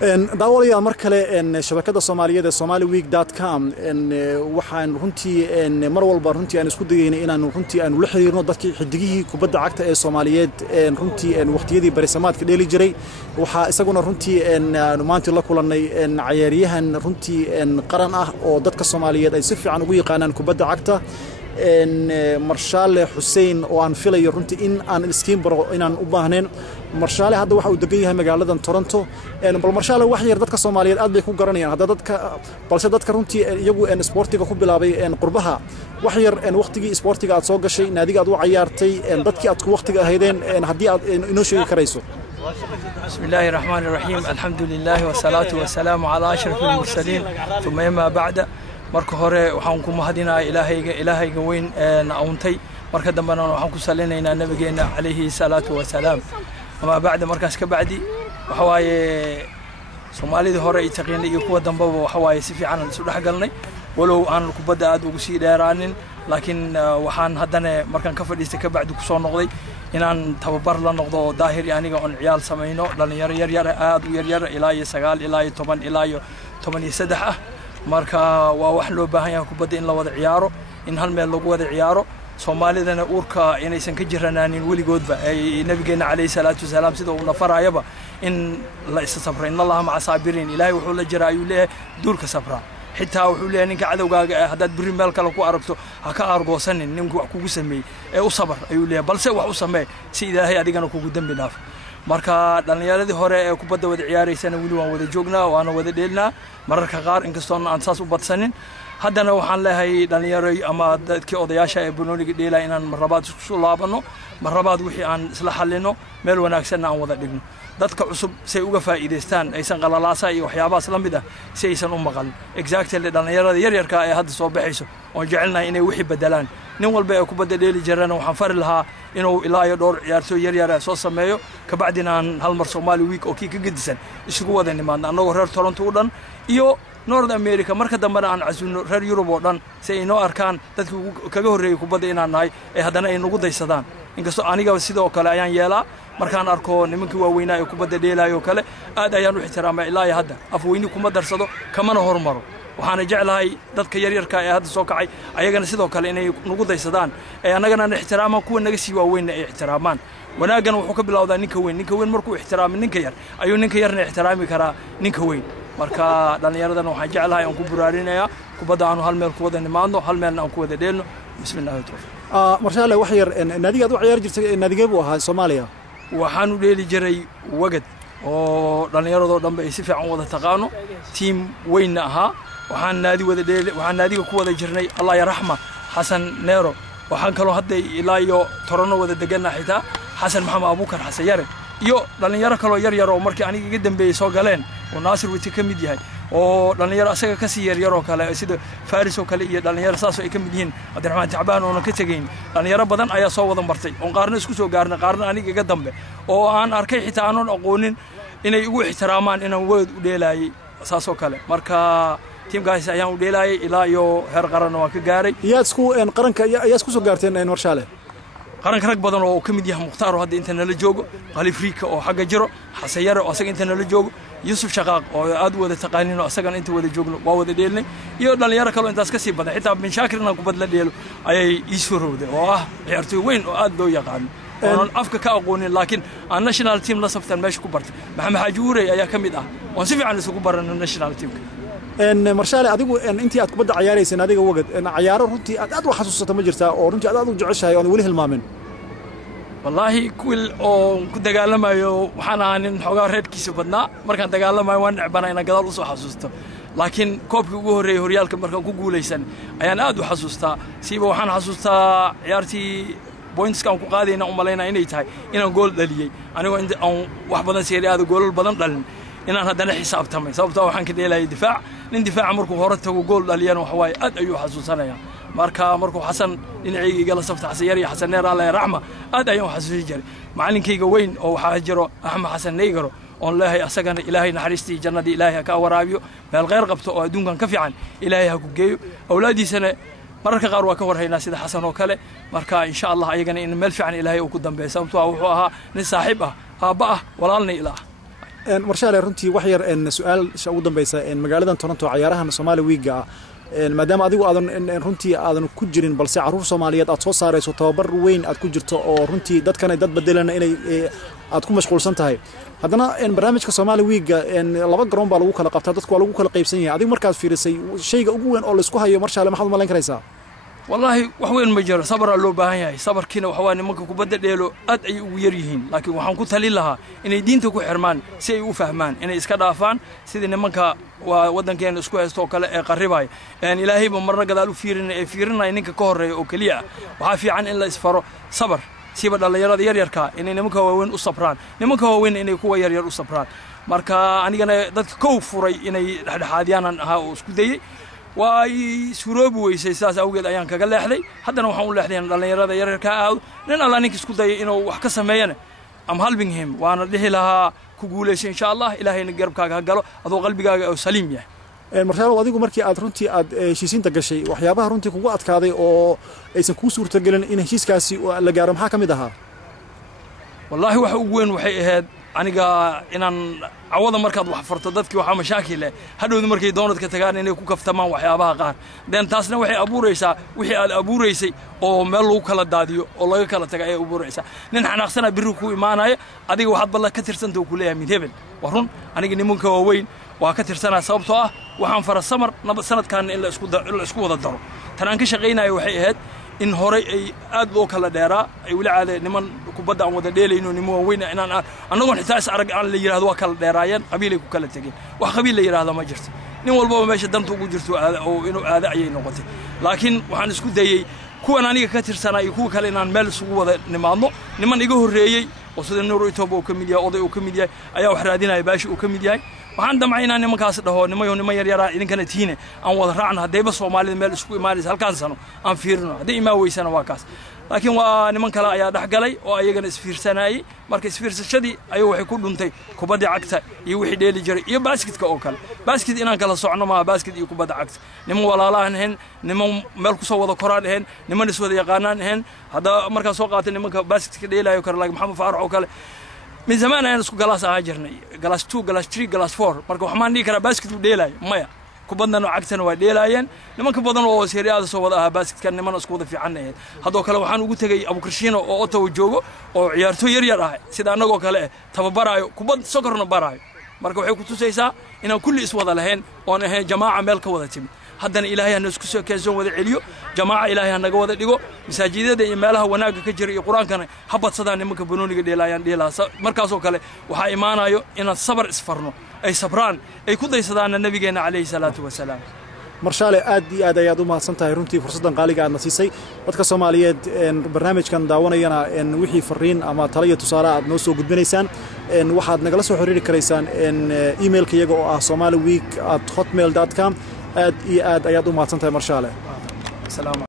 daawalayaal mar kale shabakada Soomaaliyeed somaliweek.com waxaan runtii mar walba runtii aan isku dayeynay inaan runtii aan la xiriirno dadkii xidigihii kubadda cagta ee Soomaaliyeed runtii waqtiyadii barisamaadka dheeli jiray waxa isaguna runtii maanta la kulanay ciyaaryahan runtii qaran ah oo dadka Soomaaliyeed ay si fiican ugu yaqaanaan kubadda cagta Marshaale Xuseen oo aan filayo runtii in aan iskiin baro inaan u baahneen Marshaale hadda waxa uu degan yahay magaalada Toronto bal Marshaale wax yar dadka Soomaaliyeed aad bay ku garanayaan hadda balse dadka runtii iyagu sportiga ku bilaabay qurbaha wax yar waqtigii sportiga aad soo gashay naadiga aad u ciyaartay dadkii aad ku waqtiga ahaydeen haddii aad inoo sheegi karayso بسم الله الرحمن الرحيم الحمد لله والصلاة والسلام على أشرف المرسلين ثم ما بعد marka hore waxaan ku mahadinaa ilaahayga weyn auntay marka dambana waxaan ku saleenaynaa nabigeena calayhi salaatu wasalaam ama baad markaas ka baadi waxa waaye Soomaalida hore ay taqeenay iyo kuwa dambaba waxa waaye si fiican isu dhaxgalnay walow aan kubadda aad ugu sii dheeraanin laakiin waxaan haddana markaan ka fadhiistay ka baadi ku soo noqday inaan tababar la noqdo daahir aniga on ciyaal sameeyno dhalinyaro yar aad u yar ilaa 9 ilaa 10 ilaa 13 ah marka waa wax loo baahan yahay kubadda in la wada ciyaaro in hal meel lagu wada ciyaaro Soomaalidana uurka inaysan ka jiranaanin waligoodba ay nabigeena calayhi salaatu wasalaam sida uu nafarayaba in la isasabray in Allah maca saabiriin ilaahay wuxuu la jiraa ayuu leeyahay duulka sabra xitaa wuxuu leeyahay ninka cadawgaaga hadaad biri meel kale ku aragto ha ka argoosanin ninku wax kugu sameeyay ee u sabar ayuu leeyahay balse wax u sameey si ilaahay adigana kugu dambi dhaaf marka dhalinyaradii hore ee kubadda wada ciyaaraysana wali waan wada joognaa waana wada dheelnaa mararka qaar inkastoo aan saas u badsanin haddana waxaan leeyahay dhalinyaro ama dadkii odayaasha ee banooniga dheelay inaan marlabaad isku soo laabano marlabaad wixii aan isla xalino meel wanaagsan aan wada dhigno dadka cusub say uga faa'iideystaan aysan qalalaasa iyo waxyaabahaas la mid ah si aysan u maqal exactly dhalinyarada yaryarka ee hadda soo baxayso oo jecelnahay inay wixii bedelaan nin walba ee kubadda dheeli jirana waxaan fari lahaa inuu ilaa iyo dhowr ciyaartooy yaryar soo sameeyo ka bacdina aan hal mar Somali week oo kii ka gedisan isugu wada nimaadna anagoo reer Toronto u dhan iyo North America marka dambana aan casuuno reer Europe oo dhan si ay noo arkaan dadkii kaga horeeyay kubadda inaan nahay ee haddana ay nagu daysadaan inkastoo aniga sidoo kale ayaan yeelaa markaan arko nimankii waaweynaa ee kubadda dheelayo kale aad ayaan u ixtiraamay ilaa hadda afweyni kuma darsado kamana hormaro waxaan jeclahay dadka yaryarka ee hadda soo kacay ayagana sidoo kale inay nagu daysadaan ee anagana aan ixtiraamaan kuwa naga sii waaweyn ee ixtiraamaan wanaagana wuxuu ka bilowdaa ninka weyn markuu ixtiraamo ninka yar ayuu ninka yarna ixtiraami karaa ninka weyn marka dhalinyaradana waxaan jeclahay aan ku buraarinayaa kubadda aanu hal meel ku wada nimaadno hal meelna aan ku wada dheelno bismillaahi tawfiiq Marshaale wax yar naadiga aad u ciyaar jirtay naadigeebu ahaa Soomaaliya waxaan u dheeli jiray wagad oo dhalinyaradoo dhanba ay si fiican wada taqaano team weyn ahaa waxaan naadiga ku wada jirnay Allah ya raxma Xasan Neero waxaan kaloo hadda ilaa iyo Toronto wada deganaa xitaa Xasan Maxamed Abuukar Xasan Yare iyo dhalinyaro kaloo yar oo markii aniga iga dambeeyay soo galeen oo Naasir witi ka mid yahay oo dhalinyaro asaga ka sii yar oo kale sida Faris oo kale iyo dhalinyaro saas oo ay ka mid yihiin Cabdiraxmaan Tacbaan oo ka tagayn dhalinyaro badan ayaa soo wada martay oo qaarna isku soo gaarnay qaarna aniga iga dambe oo aan arkay xitaa aan aqoonin inay ugu ixtiraamaan inaan wad u dheelaayay saas oo kale marka teamkaas ayaan u dheelaayay ilaa iyo heer qaran waa ka gaaray qaranka ayaa isku soo gaarteen Marshaale qaranka rag badan oo ka mid yahay Mukhtaar oo hadda inta nala joogo Qalif Riika oo xagga jiro Xasan Yare oo asaga inta nala joogo Yusuf Shaqaaq oo aad wada taqaaniin oo asaga inta wada joogno waa wada dheelnay iyo dhalinyaro kale intaas ka sii badan xitaa bin Shaakirna ku badla dheelo ayay ii soo rowday oo ah ciyaartooy weyn oo aad loo yaqaan oo afka ka aqoonin laakiin aan national team la saftan meesha ku bartay Maxamed Xaaji Uurey ayaa ka mid ah oo si fiican isugu baranay national teamka Marshaale adigu intii aad kubadda ciyaaraysay adiga wagad ciyaaro runtii aad wax xasuusato ma jirtaa oo runtii aad u jeceshahay oo wali hilmaamin wallahi kuwil oo ku dagaalamayo waxaan aanin xogaa reerkiisa badnaa markaan dagaalamayo waan necbanaa inaan gadaal u soo xasuusto laakiin koobkii ugu horeeyay horyaalka markaan ku guuleysan ayaan aad u xasuustaa siiba waxaan xasuustaa ciyaartii pointskan ku qaadayna u maleynaa inay tahay inaan gool dhaliyay anigoo inta aan wax badan Serie A goolal badan dhalin inaan haddana xisaabtamay sababtoo waxaan ka dheelayay difaac nin difaac markuu hore tago gool dhaliyana waxa waaye aad ayuu xasuusanayaa markuu Xasan dhinacayga igala safta Xasan Yare iyo Xasan Neer Allah ya raxma aad ayaan xasuusin jiray macallinkayga weyn oo waxaa jiro Axmed Xasan Neygaro oo leeyahay asagana Ilaahay naxariistii jannadii Ilaahay ka waraabiyo meel qeyr qabto oo adduunkan ka fiican Ilaahay ha ku geeyo awlaadiisana mararka qaar waa ka warhaynaa sida Xasan oo kale marka insha Allah ayagana in meel fiican Ilaahay uu ku dambeeyo sababtoo wuxuu ahaa nin saaxiib ah aabba ah walaalna ilaah marshaale runtii wax yar su'aal ugu dambaysa magaaladan Toronto ciyaarahan Somali Week maadaama adigu aadan runtii aadan ku jirin balse caruur Soomaaliyeed aad soo saarayso tababar weyn aad ku jirto oo runtii dadkan ay dad bedelaan inay aad ku mashquulsan tahay haddana barnaamijka Somali Week laba garoon baa lagu kala qabtaa dadku waa lagu kala qaybsan yahay adigu markaad fiirisay shayga ugu weyn oo la isku hayo marshaale maxaad malayn karaysaa والله وحوين مجرى صبر اللو باهي صبر كنا وحواني ممكن كبدأ ديلو أي ويريهن لكن وحن كنت لها إن دينتك حرمان سي وفهمان إن إسكادافان سيدنا منك ودن كان اسكو استوك قريباي يعني إلهي بمرة قالوا فيرنا إنك كهر وكليا وعافي عن إلا إسفر صبر سيبد الله يرى يركا إن نمك وين الصبران نمك وين إن يكون يرير الصبران مركا أنا جنا ذات كوفري إن حاديانا ها اسكودي واي سروب ويساس awgeed ayaan kaga leexday haddana waxaan u leexday dhalinyarada yararka ah nin alla ninka isku day inuu wax ka sameeyana am helping him waana dhihi lahaa ku guuleysay insha Allah ilaahayna garabkaaga ha galo adoo qalbigaaga oo saliim yahay marshaalo adigu markii aad runtii aad heshiisinta gashay waxyaabaha runtii kugu adkaaday oo aysan ku suurtagelin in heshiiskaasi la gaaro maxaa kamid ahaa wallahi waxa ugu weyn waxay ahayd aniga inaan awada markaad wax farto dadkii waxa mashaakil leh hadhow markay doonad ka tagaan inay ku kaftamaan waxyaabaha qaar taasna waxay abuuraysaa wixii aad abuuraysay oo meel lagu kala daadiyo oo laga kala taga ay abuuraysaa nin xanaaqsana biri ku imaanaya adiga waxaad balla ka tirsantaa ku leeyahay mid hebel warun aniga nimanka waaweyn waa ka tirsanaa sababtoo ah waxaan fara samar sanadkan in la isku wada daro tan aan ka shaqeynayo waxay ahayd in horay ay aad loo kala dheeraa ay wali caade niman kubadda aan wada dheelayno niman weyn inaan anagoo xitaa is arag aan la yiraahdo waa kala dheeraayeen qabiilay ku kala tageen wax qabiil la yiraahdo ma jirto nin walba meesha danta ugu jirto oo inuu aada ayay noqotay laakiin waxaan isku dayay kuwan aniga ka tirsanaa iyo kuwa kale inaan meel isugu wada nimaadno niman iga horeeyay oo sida Nuur Itoobo oo kamid yahay oday oo kamid yahay ayaa wax raadinaya baashi oo kamid yahay waxaan damcaynaa nimankaas dhaho niman yar yar idinkana tiina aan wada raacna hadayba Soomaalida meel isku imaanaysa halkaan sano aan fiirino haday ima weysana waa kaas laakiin waa niman kale ayaa dhaxgalay oo ayagana isfiirsanayay marka isfiirsashadii ayuu waxay ku dhuntay kubadda cagta iyo wixii dheeli jiray iyo basketka oo kale basket inaan kala socno ma basket iyo kubadda cagta niman walaalahan ahayn niman meel ku soo wada koraan ahayn niman is wada yaqaanaan ahayn hada marka soo qaatay nimanka basketka dheelayo kale like Maxamed Faarax oo kale من زمان أنا نسكو جلاس هاجرني جلاس 2 جلاس 3 جلاس 4 مركو حمان دي كرا باسكت وديلاي مايا كبدنا نوعكتنا وديلاين لما كبدنا أو سيريا هذا سوى باسكت كان نمان نسكو في عنه هذا كله وحنا وقلت جاي أبو كريشينو أو أوتو جوجو أو عيارتو يريا سيدا نقول كله تبى برايو كبد سكرنا برايو مركو حيكون تسيسا إنه كل إسواد لهن وأنا هي جماعة ملك وذاتهم haddana ilaahay aan isku soo keenso wada celiyo jamaaca ilaahay aan naga wada dhigo masaajidada iyo meelaha wanaaga ka jira iyo quraankan habadsadaan nimanka banooniga dheelayaan dheelaa markaas oo kale waxa imaanayo in sabar isfarno ay sabraan ay ku daysadaan nabigeena kaleey salaatu wasalaam marshaale aad iyo aad ayaad u mahadsantahay runtii fursadan qaaliga aad nasiisay dadka Soomaaliyeed barnaamijkan daawanayana wixii fariin ama talo iyo tusaale aad noo soo gudbinaysaan waxaad nagala soo xiriiri karaysaan emailka iyaga oo ah somaliweek@hotmail.com aad iyo aad ayaad u mahadsantahay marshaale.